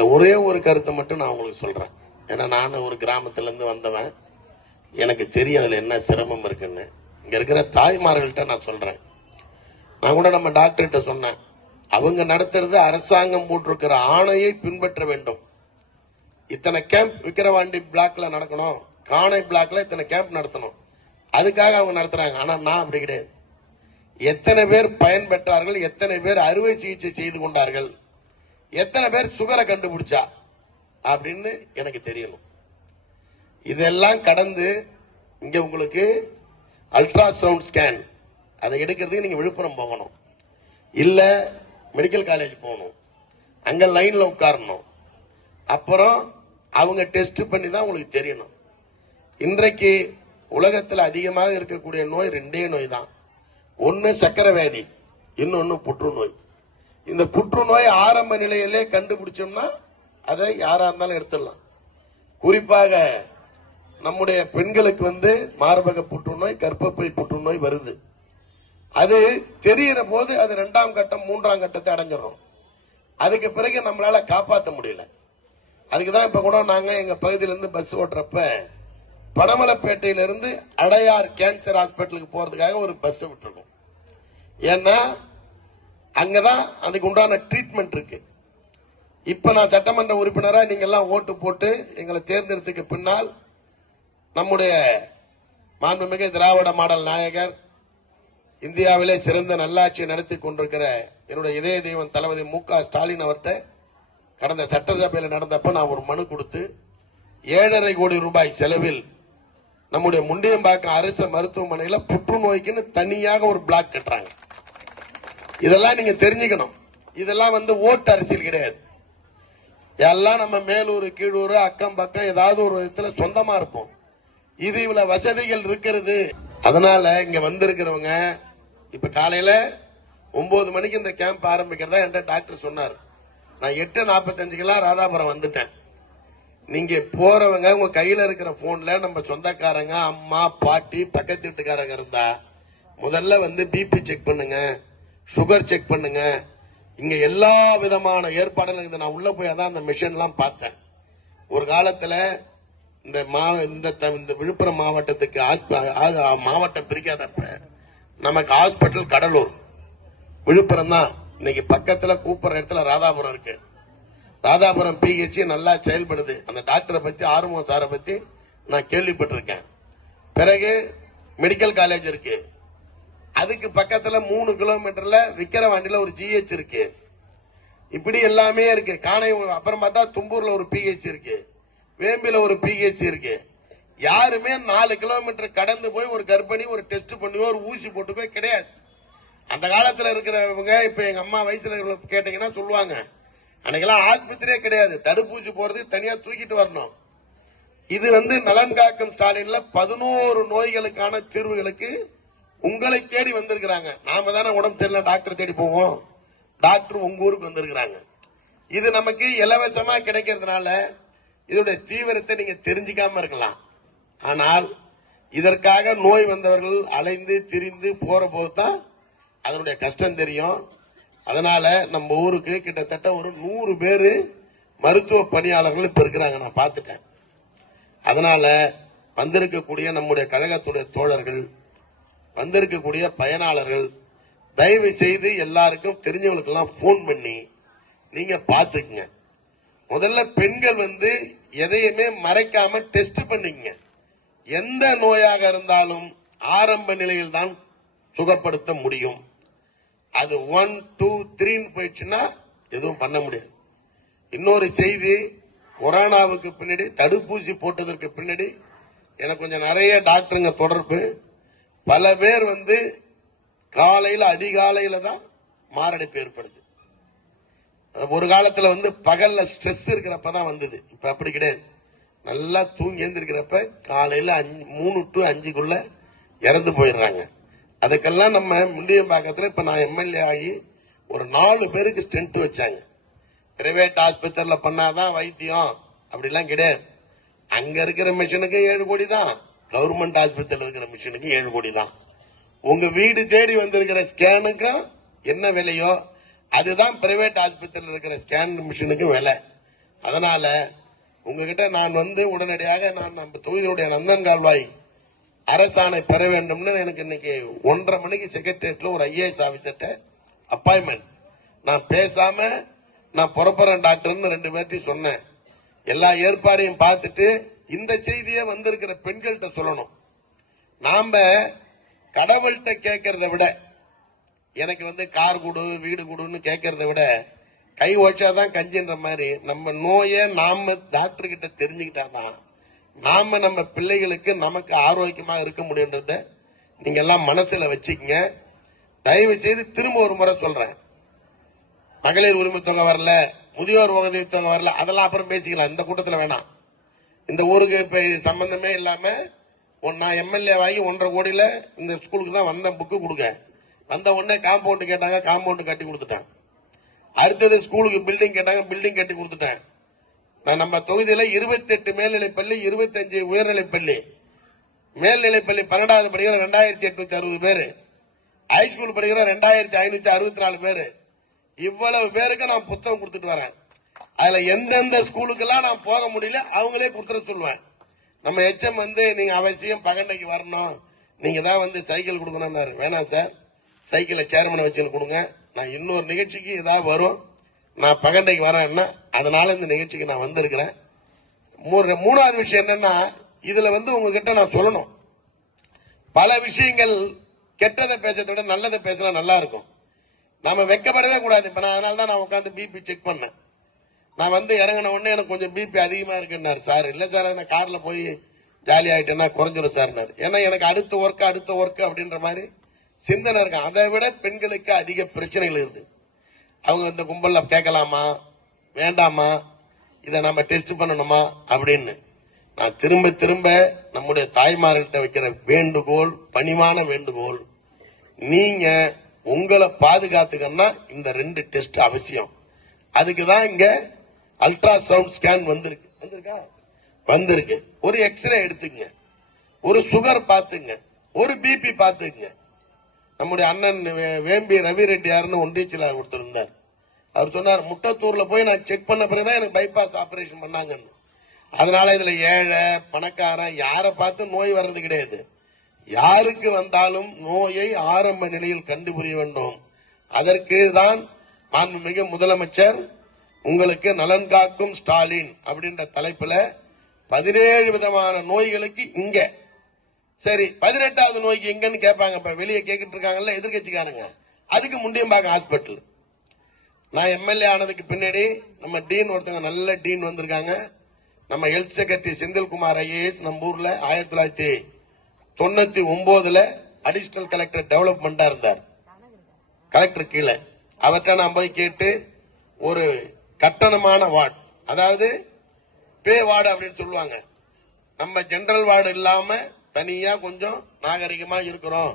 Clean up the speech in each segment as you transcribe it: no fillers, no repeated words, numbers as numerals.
இதுல ஒரே ஒரு கருத்தை மட்டும் நான் உங்களுக்கு சொல்றேன். ஏன்னா நான் ஒரு கிராமத்துல இருந்து வந்தவன், எனக்கு தெரியும் அதுல என்ன சிரமம் இருக்குன்னு. இங்க இருக்கிற தாய்மார்கள்ட்ட நான் சொல்றேன். நான் கூட நம்ம டாக்டர்கிட்ட சொன்னேன், அவங்க நடத்துறது அரசாங்கம் போட்டிருக்கிற ஆணையை பின்பற்ற வேண்டும். இத்தனை கேம்ப் விக்கிரவாண்டி பிளாக்ல நடக்கணும், காணை பிளாக்ல இத்தனை கேம்ப் நடத்தணும், அதுக்காக அவங்க நடத்துறாங்க. ஆனா நான் அப்படி கிடையாது. எத்தனை பேர் பயன்பெற்றார்கள், எத்தனை பேர் அறுவை சிகிச்சை செய்து கொண்டார்கள், எத்தனை பேர் சுகரை கண்டுபிடிச்சா அப்படின்னு எனக்கு தெரியணும். இதெல்லாம் கடந்து இங்க உங்களுக்கு அல்ட்ராசவுண்ட் ஸ்கேன் அதை எடுக்கிறதுக்கு நீங்க விழுப்புரம் போகணும், இல்ல மெடிக்கல் காலேஜ் போகணும், அங்க லைன்ல உட்காரணும், அப்புறம் அவங்க டெஸ்ட் பண்ணி தான் உங்களுக்கு தெரியணும். இன்றைக்கு உலகத்தில் அதிகமாக இருக்கக்கூடிய நோய் ரெண்டே நோய் தான். ஒன்னு சக்கரை வியாதி, இன்னொன்னு புற்றுநோய். இந்த புற்றுநோய் ஆரம்ப நிலையிலே கண்டுபிடிச்சோம்னா அதை யாரா இருந்தாலும் எடுத்துடலாம். குறிப்பாக நம்முடைய பெண்களுக்கு மார்பக புற்றுநோய், கர்ப்பப்பை புற்றுநோய் வருது. அது தெரிகிற போது அது 2ஆம் கட்டம் 3ஆம் கட்டத்தை அடைஞ்சிடும். அதுக்கு பிறகு நம்மளால காப்பாற்ற முடியல. அதுக்குதான் இப்ப கூட நாங்க எங்க பகுதியிலிருந்து பஸ் ஓட்டுறப்ப பனமலைப்பேட்டையிலிருந்து அடையார் கேன்சர் ஹாஸ்பிட்டலுக்கு போறதுக்காக ஒரு பஸ் விட்டுருக்கோம். ஏன்னா அங்கதான் அதுக்கு உண்டான ட்ரீட்மெண்ட் இருக்கு. இப்ப நான் சட்டமன்ற உறுப்பினரா நீங்க எல்லாம் ஓட்டு போட்டு எங்களை தேர்ந்தெடுத்துக்கு பின்னால் நம்முடைய மாண்புமிகு திராவிட மாடல் நாயகர், இந்தியாவிலே சிறந்த நல்லாட்சி நடத்தி கொண்டிருக்கிற என்னுடைய இதய தெய்வம் தளபதி மு.க. ஸ்டாலின் அவர்கிட்ட கடந்த சட்டசபையில் நடந்தப்ப நான் ஒரு மனு கொடுத்து 7.5 கோடி ரூபாய் செலவில் நம்முடைய முண்டியம்பாக்கம் அரசு மருத்துவமனையில் புற்றுநோய்க்குன்னு தனியாக ஒரு பிளாக் கட்டுறாங்க. இதெல்லாம் நீங்க தெரிஞ்சுக்கணும். இதெல்லாம் ஓட்டு அரசியல் கிடையாது. எல்லாம் நம்ம மேலூர் கீழூர் அக்கம் பக்கம் ஏதாவது ஒரு விதத்துல சொந்தமா இருப்போம். இது இவ்வளவு வசதிகள் இருக்கிறது. அதனால இங்க வந்திருக்கிறவங்க இப்ப காலையில 9 மணிக்கு இந்த கேம்ப் ஆரம்பிக்கிறதா என்கிட்ட டாக்டர் சொன்னார். நான் 8:45 ராதாபுரம் வந்துட்டேன். நீங்க போறவங்க உங்க கையில இருக்கிற போன்ல நம்ம சொந்தக்காரங்க, அம்மா, பாட்டி, பக்கத்து வீட்டுக்காரங்க இருந்தா முதல்ல பிபி செக் பண்ணுங்க, சுகர் செக் பண்ணுங்க. இங்க எல்லா விதமான ஏற்பாடுகளும் நான் உள்ள போய் அதான் அந்த மிஷன் எல்லாம் பார்த்தேன். ஒரு காலத்துல இந்த விழுப்புரம் மாவட்டத்துக்கு மாவட்டம் பிரிக்காதப்ப நமக்கு ஹாஸ்பிட்டல் கடலூர், விழுப்புரம் தான். இன்னைக்கு பக்கத்துல கூப்பிடுற இடத்துல ராதாபுரம் இருக்கு. ராதாபுரம் பிஹெச்சி நல்லா செயல்படுது. அந்த டாக்டரை பத்தி, ஆறுமுக சாரை பத்தி நான் கேள்விப்பட்டிருக்கேன். பிறகு மெடிக்கல் காலேஜ் இருக்கு. அதுக்கு பக்கத்துல 3 கிலோமீட்டர்ல விக்கிரவாண்டியில ஒரு ஜிஹெச் இருக்கு. இப்படி எல்லாமே இருக்கு. காணை அப்புறம் பார்த்தா தும்பூர்ல ஒரு பிஹெச் இருக்கு, வேம்பில ஒரு பிஹெச் இருக்கு. யாருமே 4 கிலோமீட்டர் கடந்து போய் ஒரு கர்ப்பிணி ஒரு டெஸ்ட் பண்ணியோ ஒரு ஊசி போட்டுக்கோ கிடையாது. அந்த காலத்துல இருக்கிறவங்க இப்ப எங்க அம்மா வயசுல கேட்டீங்கன்னா சொல்லுவாங்க, அன்னைக்கெல்லாம் ஆஸ்பத்திரியே கிடையாது, தடுப்பூசி போறதுக்கு தனியா தூக்கிட்டு வரணும். இது நலன் காக்கும் ஸ்டாலின்ல 11 நோய்களுக்கான தீர்வுகளுக்கு உங்களை தேடி வந்திருக்கிறாங்க. நாம தானே உடம்பு சரியில்லை டாக்டர் தேடி போவோம், டாக்டர் உங்க ஊருக்கு வந்திருக்கிறாங்க. இது நமக்கு இலவசமா கிடைக்கிறதுனால இதோட தீவிரத்தை நீங்க தெரிஞ்சுக்காம இருக்கலாம். ஆனால் இதற்காக நோய் வந்தவர்கள் அலைந்து திரிந்து போற போதுதான் அதனுடைய கஷ்டம் தெரியும். அதனால நம்ம ஊருக்கு கிட்டத்தட்ட ஒரு 100 பேரு மருத்துவ பணியாளர்கள் இப்ப இருக்கிறாங்க, நான் பார்த்துட்டேன். அதனால வந்திருக்கக்கூடிய நம்முடைய கழகத்துடைய தோழர்கள், வந்திருக்கக்கூடிய பயனாளர்கள், தயவு செய்து எல்லாருக்கும் தெரிஞ்சவங்களுக்கு எல்லாம் போன் பண்ணி நீங்க பாத்துக்குங்க. முதல்ல பெண்கள் எதையுமே மறைக்காம டெஸ்ட் பண்ணிக்கங்க. எந்த நோயாக இருந்தாலும் ஆரம்ப நிலையில் தான் சுகப்படுத்த முடியும். அது 1, 2, 3 போயிடுச்சுன்னா எதுவும் பண்ண முடியாது. இன்னொரு செய்தி, கொரோனாவுக்கு பின்னாடி தடுப்பூசி போட்டதற்கு பின்னாடி எனக்கு கொஞ்சம் நிறைய டாக்டருங்க தொடர்பு. பல பேர் காலையில அதிகாலையில தான் மாரடைப்பு ஏற்படுது. ஒரு காலத்துல பகல்ல ஸ்ட்ரெஸ் இருக்கிறப்பதான் வந்தது. இப்ப அப்படி கிடையாது. நல்லா தூங்கி எழுந்திருக்கிறப்ப காலையில 3 to 5க்குள்ள இறந்து போயிடுறாங்க. அதுக்கெல்லாம் நம்ம முண்டியம்பாக்கத்துல இப்ப நான் எம்எல்ஏ ஆகி ஒரு 4 பேருக்கு ஸ்டென்ட் வச்சாங்க. பிரைவேட் ஆஸ்பத்திரியில பண்ணாதான் வைத்தியம் அப்படிலாம் கிடையாது. அங்க இருக்கிற மிஷினுக்கு 7 கோடி தான், கவர்மெண்ட் ஆஸ்பத்திரியில் இருக்கிற மிஷினுக்கு 7 கோடி தான். உங்க வீடு தேடி வந்திருக்கிற ஸ்கேனுக்கும் என்ன விலையோ அதுதான் பிரைவேட் ஆஸ்பத்திரியில் இருக்கிற ஸ்கேன் மிஷினுக்கு விலை. அதனால உங்ககிட்ட நான் வந்து உடனடியாக நான் நம்ம தொகுதியினுடைய நந்தன் கால்வாய் அரசாணை பெற வேண்டும்னு எனக்கு இன்னைக்கு 1:30 மணிக்கு செக்ரட்டரியேட்ல ஒரு ஐஏஎஸ் ஆபீசர்ட்ட அப்பாயின்மெண்ட். நான் பேசாம நான் புறப்படுறேன் டாக்டர்னு 2 பேர்ட்டையும் சொன்னேன். எல்லா ஏற்பாடையும் பார்த்துட்டு இந்த செய்தியை வந்திருக்கிற பெண்கள்கிட்ட சொல்லணும். நாம கடவுள்கிட்ட கேட்கறத விட, எனக்கு வந்து கார் கொடு வீடு கொடுன்னு கேட்கறத விட, கை ஓச்சாதான் கஞ்சின்ற மாதிரி நம்ம நோயை நாம டாக்டர் கிட்ட தெரிஞ்சுக்கிட்டாதான் நாம நம்ம பிள்ளைகளுக்கு நமக்கு ஆரோக்கியமா இருக்க முடியுன்றத நீங்க எல்லாம் மனசுல வச்சுக்கங்க. தயவு செய்து திரும்ப ஒரு முறை சொல்றேன், மகளிர் உரிமை தொகை வரல, முதியோர் உதவி தொகை வரல, அதெல்லாம் அப்புறம் பேசிக்கலாம், இந்த கூட்டத்தில் வேணாம். இந்த ஊருக்கு இப்ப சம்பந்தமே இல்லாம நான் எம்எல்ஏ வாங்கி 1.5 கோடியில இந்த ஸ்கூலுக்கு தான் வந்தேன் புக்கு கொடுக்க. வந்த உடனே காம்பவுண்ட் கேட்டாங்க, காம்பவுண்ட் கட்டி கொடுத்துட்டேன். அடுத்தது ஸ்கூலுக்கு பில்டிங் கேட்டாங்க, பில்டிங் கட்டி கொடுத்துட்டேன். நான் நம்ம தொகுதியில 28 மேல்நிலைப்பள்ளி, 25 உயர்நிலைப்பள்ளி, மேல்நிலைப்பள்ளி 12வது படிக்கிற 2860 பேரு, ஹைஸ்கூல் படிக்கிற 2564 பேரு, இவ்வளவு பேருக்கு நான் புத்தகம் கொடுத்துட்டு வரேன். அதுல எந்தெந்த ஸ்கூலுக்கெல்லாம் நான் போக முடியல அவங்களே கொடுத்துட சொல்லுவேன். நம்ம எச்எம் வந்து நீங்க அவசியம் பகண்டைக்கு வரணும், நீங்க தான் வந்து சைக்கிள் கொடுக்கணும்னாரு. வேணாம் சார், சைக்கிளை சேர்மனை வச்சு கொடுங்க, நான் இன்னொரு நிகழ்ச்சிக்கு ஏதாவது வரும், நான் பகண்டைக்கு வரேன்னா அதனால இந்த நிகழ்ச்சிக்கு நான் வந்திருக்கிறேன். 3வது விஷயம் என்னன்னா, இதுல வந்து உங்ககிட்ட நான் சொல்லணும், பல விஷயங்கள் கெட்டதை பேசுறதை விட நல்லதை பேசினா நல்லா இருக்கும். நாம வெக்கப்படவே கூடாது. இப்ப நான் அதனால தான் நான் உட்காந்து பிபி செக் பண்ணேன். நான் வந்து இறங்கின உடனே எனக்கு கொஞ்சம் பிபி அதிகமா இருக்குன்னாரு. சார் இல்ல சார், நான் கார்ல போய் ஜாலி ஆயிட்டேன்னா குறைஞ்சிடும் சார்னாரு. ஏன்னா எனக்கு அடுத்த ஒர்க் அப்படின்ற மாதிரி சிந்தனை இருக்கு. அதை விட பெண்களுக்கு அதிக பிரச்சனைகள் இருக்கு. அவங்க இந்த கும்பல்ல கேட்கலாமா வேண்டாமா, இதை நம்ம டெஸ்ட் பண்ணணுமா அப்படின்னு நான் திரும்ப திரும்ப நம்முடைய தாய்மார்கள்ட்ட வைக்கிற வேண்டுகோள், பணிவான வேண்டுகோள், நீங்க உங்களை பாதுகாத்துக்கன்னா இந்த 2 டெஸ்ட் அவசியம். அதுக்குதான் இங்க அல்ட்ரா சவுண்ட் ஸ்கேன் வந்திருக்கு. ஒரு எக்ஸ்ரே எடுத்துங்க, ஒரு சுகர் பாத்துங்க, ஒரு பிபி பாத்துங்க. நம்முடைய அண்ணன் வேம்பி ரவி ரெட்டியார்னு ஒன்றியச்சிலார் ஒருத்தர் இருந்தார். அவர் சொன்னார், முட்டத்தூர்ல போய் நான் செக் பண்ண பிறகுதான் எனக்கு பைபாஸ் ஆபரேஷன் பண்ணாங்கன்னு. அதனால இதுல ஏழை பணக்காரன் யாரை பார்த்து நோய் வர்றது கிடையாது. யாருக்கு வந்தாலும் நோயை ஆரம்ப நிலையில் கண்டுபிடிக்க வேண்டும். அதற்கு தான் மாண்புமிகு முதலமைச்சர் உங்களுக்கு நலன் காக்கும் ஸ்டாலின் அப்படின்ற தலைப்புல 17 விதமான நோய்களுக்கு இங்க, சரி 18வது நோய்க்கு எங்கன்னு கேட்பாங்க. இப்ப வெளியே கேட்டுட்டு இருக்காங்கல்ல எதிர்கட்சிக்காரங்க, அதுக்கு முண்டியம்பாக்கம் ஹாஸ்பிட்டல். நான் எம்எல்ஏ ஆனதுக்கு பின்னாடி நம்ம டீன் ஒருத்தவங்க நல்ல டீன் வந்திருக்காங்க. நம்ம ஹெல்த் செக்ரட்டரி செந்தில்குமார் ஐஏஎஸ் நம்ம ஊர்ல 1999 அடிஷனல் கலெக்டர் டெவலப்மெண்டா இருந்தார், கலெக்டர் கீழே. அவர்கிட்ட நான் போய் கேட்டு ஒரு கட்டணமான வார்டு, அதாவது பே வார்டு அப்படின்னு சொல்லுவாங்க, நம்ம ஜெனரல் வார்டு இல்லாம தனியா கொஞ்சம் நாகரிகமா இருக்கிறோம்,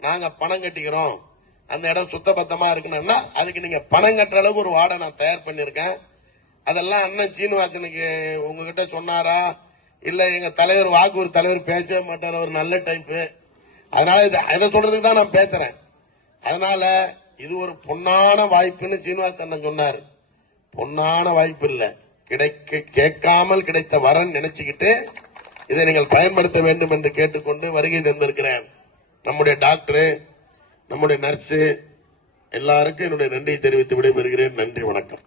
நாங்க பணம் கட்டிக்கிறோம், அந்த இடம் சுத்தபத்தமா இருக்கணும்னா அதுக்கு நீங்க பணம் கட்டுற அளவுக்கு ஒரு வார்டை நான் தயார் பண்ணிருக்கேன். அதெல்லாம் அண்ணன் சீனிவாசனுக்கு உங்ககிட்ட சொன்னாரா, இல்ல எங்க தலைவர் வாக்கூர் தலைவர் பேசவே மாட்டார், அவர் நல்ல டைப்பு, அதனால இதை சொல்றதுக்கு தான் நான் பேசுறேன். அதனால இது ஒரு பொன்னான வாய்ப்புன்னு சீனிவாசன் அண்ணன் சொன்னார். பொன்னான வாய்ப்பு இல்ல, கேட்காமல் கிடைத்த வரன் நினைச்சுக்கிட்டு இதை நீங்கள் பயன்படுத்த வேண்டும் என்று கேட்டுக்கொண்டு வருகை தந்திருக்கிறேன். நம்முடைய டாக்டர், நம்முடைய நர்ஸ் எல்லாருக்கும் என்னுடைய நன்றியை தெரிவித்து விடைபெறுகிறேன். நன்றி, வணக்கம்.